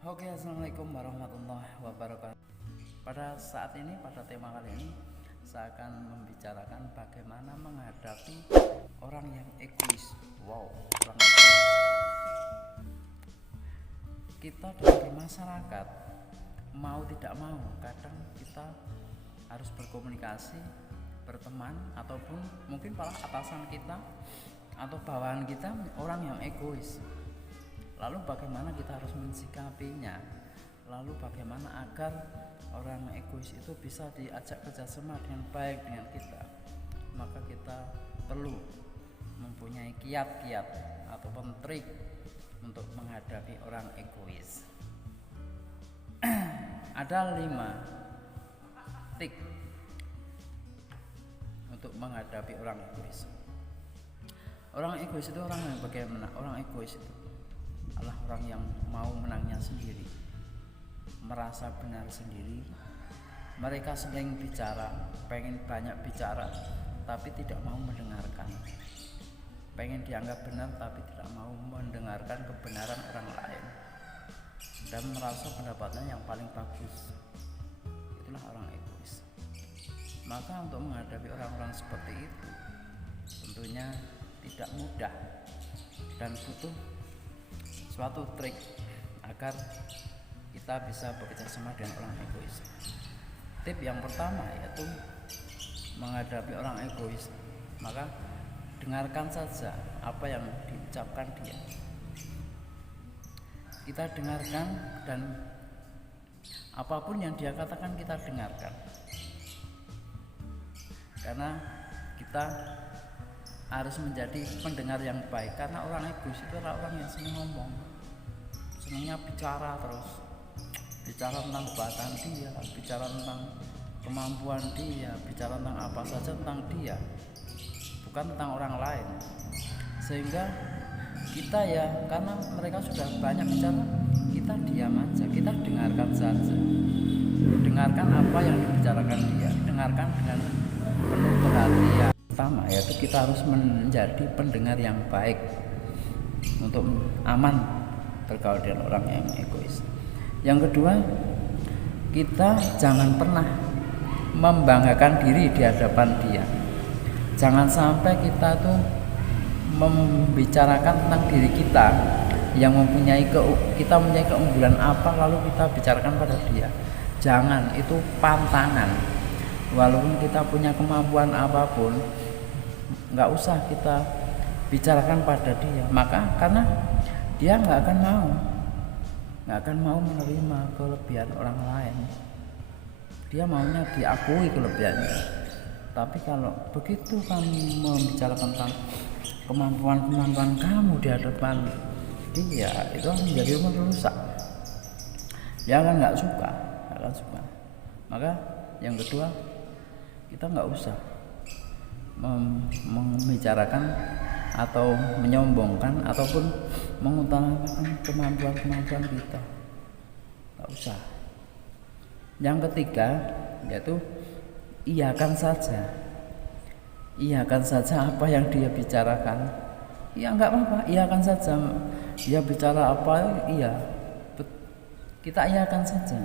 Oke, assalamualaikum warahmatullahi wabarakatuh. Pada saat ini, pada tema kali ini, saya akan membicarakan bagaimana menghadapi orang yang egois. Wow, orang egois. Kita dalam bermasyarakat, mau tidak mau, kadang kita harus berkomunikasi, berteman, ataupun mungkin malah atasan kita atau bawahan kita orang yang egois. Lalu bagaimana kita harus mensikapinya? Lalu bagaimana agar orang egois itu bisa diajak kerjasama dengan baik dengan kita? Maka kita perlu mempunyai kiat-kiat ataupun trik untuk menghadapi orang egois. Ada 5 trik untuk menghadapi orang egois. Orang egois itu orang yang bagaimana? Orang egois itu adalah orang yang mau menangnya sendiri, merasa benar sendiri. Mereka sering bicara, pengen banyak bicara, tapi tidak mau mendengarkan. Pengen dianggap benar, tapi tidak mau mendengarkan kebenaran orang lain, dan merasa pendapatnya yang paling bagus. Itulah orang egois. Maka untuk menghadapi orang-orang seperti itu tentunya tidak mudah dan butuh suatu trik agar kita bisa bekerja sama dengan orang egois. Tip yang pertama yaitu menghadapi orang egois, maka dengarkan saja apa yang diucapkan dia. Kita dengarkan, dan apapun yang dia katakan kita dengarkan, karena kita harus menjadi pendengar yang baik. Karena orang egois itu adalah orang yang senang ngomong, senangnya bicara terus, bicara tentang kebaikan dia, bicara tentang kemampuan dia, bicara tentang apa saja tentang dia, bukan tentang orang lain. Sehingga kita ya, karena mereka sudah banyak bicara, kita diam aja, kita dengarkan saja, dengarkan apa yang dibicarakan dia, dengarkan dengan penuh perhatian. Pertama yaitu kita harus menjadi pendengar yang baik untuk aman bergaul dengan orang yang egois. Yang kedua, kita jangan pernah membanggakan diri di hadapan dia. Jangan sampai kita tuh membicarakan tentang diri kita yang kita mempunyai keunggulan apa lalu kita bicarakan pada dia. Jangan, itu pantangan. Walaupun kita punya kemampuan apapun, nggak usah kita bicarakan pada dia. Maka karena dia nggak akan mau menerima kelebihan orang lain. Dia maunya diakui kelebihannya. Tapi kalau begitu kamu membicarakan tentang kemampuan kamu di hadapan dia, itu menjadi merusak. Dia akan nggak suka. Maka yang kedua, kita nggak usah membicarakan atau menyombongkan ataupun mengutamakan kemampuan kita, nggak usah. Yang ketiga yaitu iyakan saja apa yang dia bicarakan. Ya nggak apa-apa, iyakan saja. Dia bicara apa, iya, kita iyakan saja,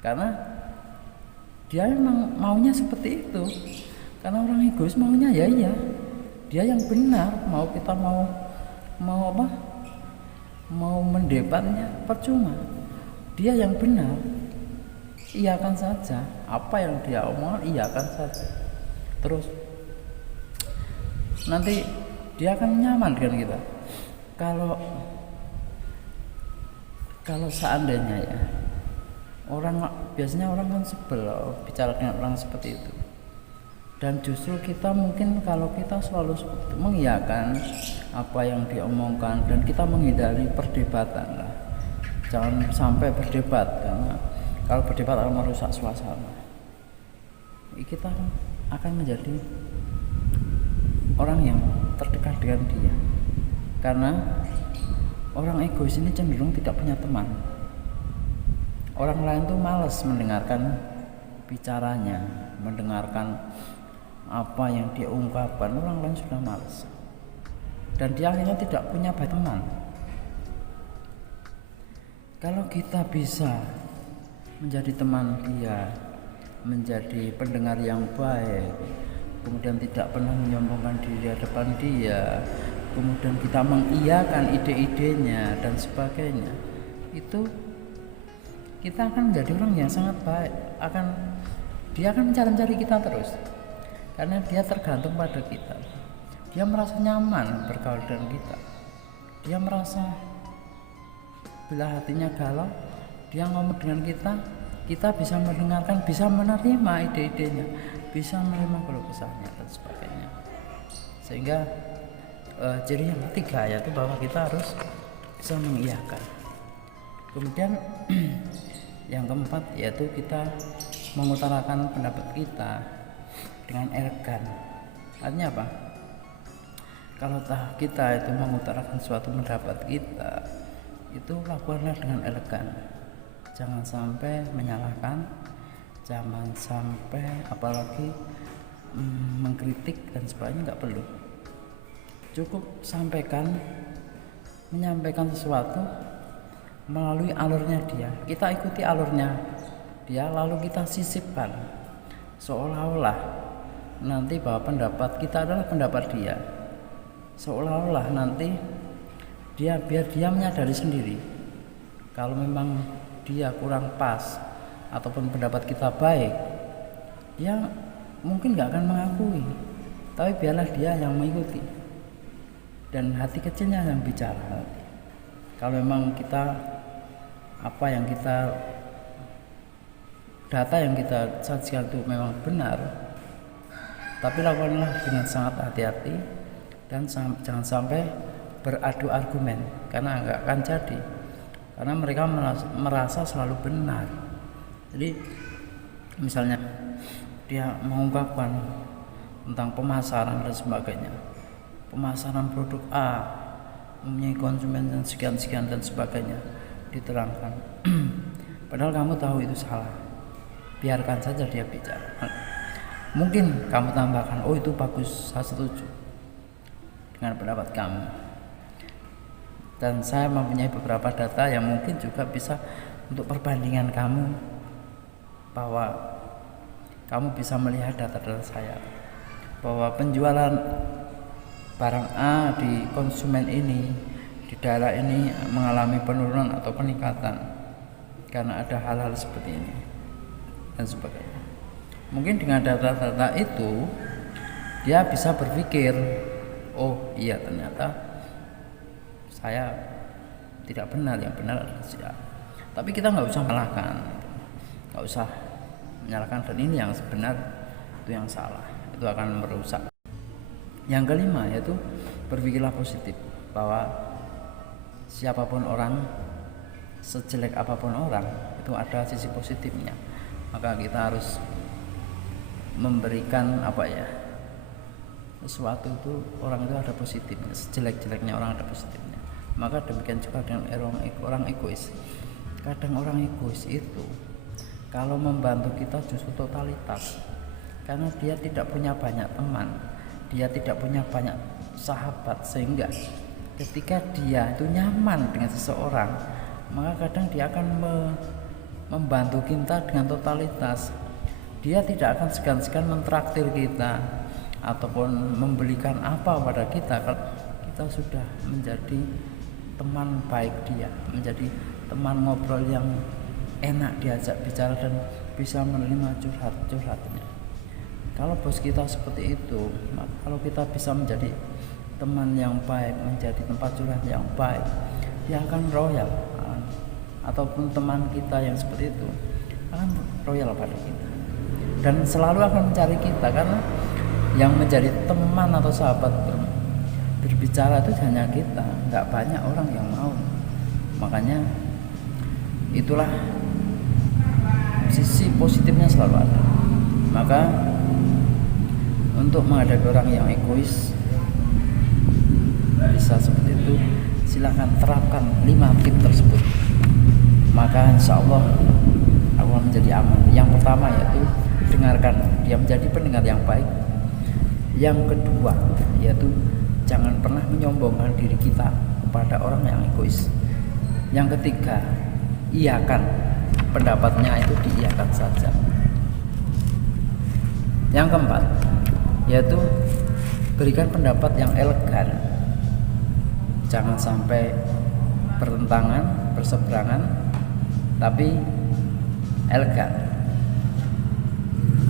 karena dia memang maunya seperti itu. Karena orang egois maunya ya iya, dia yang benar. Mau kita mau mendebatnya percuma, dia yang benar. Iyakan saja apa yang dia omong, iyakan saja. Terus nanti dia akan nyaman dengan kita. Kalau seandainya ya, biasanya orang kan sebel bicara dengan orang seperti itu. Dan justru kita mungkin kalau kita selalu mengiyakan apa yang diomongkan dan kita menghindari perdebatan lah. Jangan sampai berdebat, karena kalau berdebat akan merusak suasana. Kita akan menjadi orang yang terdekat dengan dia. Karena orang egois ini cenderung tidak punya teman. Orang lain tuh malas mendengarkan bicaranya, mendengarkan apa yang dia ungkapkan. Orang lain sudah malas, dan dia akhirnya tidak punya teman. Kalau kita bisa menjadi teman dia, menjadi pendengar yang baik, kemudian tidak pernah menyombongkan diri di hadapan dia, kemudian kita mengiyakan ide-idenya dan sebagainya, itu kita akan menjadi orang yang sangat baik. Dia akan mencari kita terus, karena dia tergantung pada kita. Dia merasa nyaman bergaul dengan kita. Dia merasa bila hatinya galau, dia ngomong dengan kita bisa mendengarkan, bisa menerima ide-idenya, bisa menerima keluh kesahnya dan sebagainya. Sehingga ciri yang ketiga yaitu bahwa kita harus bisa mengiyakan. Kemudian yang keempat yaitu kita mengutarakan pendapat kita dengan elegan. Artinya apa? Kalau kita itu mengutarakan suatu pendapat kita, itu lakukanlah dengan elegan. Jangan sampai menyalahkan, jangan sampai apalagi mengkritik dan sebagainya, nggak perlu. Cukup menyampaikan sesuatu melalui alurnya dia. Kita ikuti alurnya dia, lalu kita sisipkan seolah-olah nanti bahwa pendapat kita adalah pendapat dia. Seolah-olah nanti biar dia menyadari sendiri kalau memang dia kurang pas ataupun pendapat kita baik, dia mungkin gak akan mengakui, tapi biarlah dia yang mengikuti dan hati kecilnya yang bicara. Kalau memang data yang kita sajikan itu memang benar, tapi lakukanlah dengan sangat hati-hati dan jangan sampai beradu argumen, karena nggak akan jadi, karena mereka merasa selalu benar. Jadi misalnya dia mengungkapkan tentang pemasaran dan sebagainya, pemasaran produk A mempunyai konsumen dan sekian dan sebagainya, diterangkan padahal kamu tahu itu salah, biarkan saja dia bicara. Mungkin kamu tambahkan, oh itu bagus, saya setuju dengan pendapat kamu, dan saya mempunyai beberapa data yang mungkin juga bisa untuk perbandingan kamu, bahwa kamu bisa melihat data-data saya bahwa penjualan barang A di konsumen ini di daerah ini mengalami penurunan atau peningkatan karena ada hal-hal seperti ini dan sebagainya. Mungkin dengan data-data itu dia bisa berpikir, oh iya ternyata saya tidak benar, yang benar adalah dia. Tapi kita nggak usah nggak usah menyalahkan, dan ini yang benar, itu yang salah, itu akan merusak. Yang kelima yaitu berpikirlah positif, bahwa siapapun orang, sejelek apapun orang, itu ada sisi positifnya. Maka kita harus memberikan sesuatu itu, orang itu ada positifnya, sejelek-jeleknya orang ada positifnya. Maka demikian juga dengan orang egois. Kadang orang egois itu kalau membantu kita justru totalitas, karena dia tidak punya banyak teman, dia tidak punya banyak sahabat, sehingga ketika dia itu nyaman dengan seseorang, maka kadang dia akan membantu kita dengan totalitas. Dia tidak akan segan-segan mentraktir kita ataupun membelikan apa pada kita kalau kita sudah menjadi teman baik dia, menjadi teman ngobrol yang enak diajak bicara dan bisa menerima curhatnya. Kalau bos kita seperti itu, kalau kita bisa menjadi teman yang baik, menjadi tempat curhat yang baik, dia akan royal. Ataupun teman kita yang seperti itu akan royal pada kita dan selalu akan mencari kita, karena yang menjadi teman atau sahabat berbicara itu hanya kita, nggak banyak orang yang mau. Makanya itulah sisi positifnya selalu ada. Maka untuk menghadapi orang yang egois bisa seperti itu, silahkan terapkan 5 tip tersebut, maka insya Allah akan menjadi aman. Yang pertama yaitu dengarkan, dia menjadi pendengar yang baik. Yang kedua yaitu jangan pernah menyombongkan diri kita kepada orang yang egois. Yang ketiga, diiyakan, pendapatnya itu diiyakan saja. Yang keempat, yaitu berikan pendapat yang elegan. Jangan sampai bertentangan, berseberangan, tapi elegan.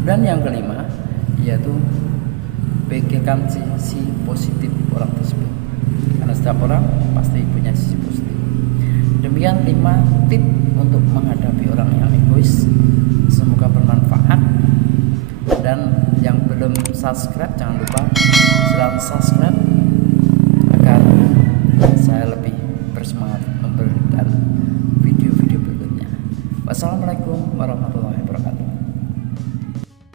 Dan yang kelima, yaitu pikirkan sisi positif orang tersebut, karena setiap orang pasti punya sisi positif. Demikian 5 tip untuk menghadapi orang yang egois. Semoga bermanfaat. Dan yang belum subscribe, jangan lupa silahkan subscribe agar saya lebih bersemangat memberikan video-video berikutnya. Wassalamualaikum warahmatullahi wabarakatuh.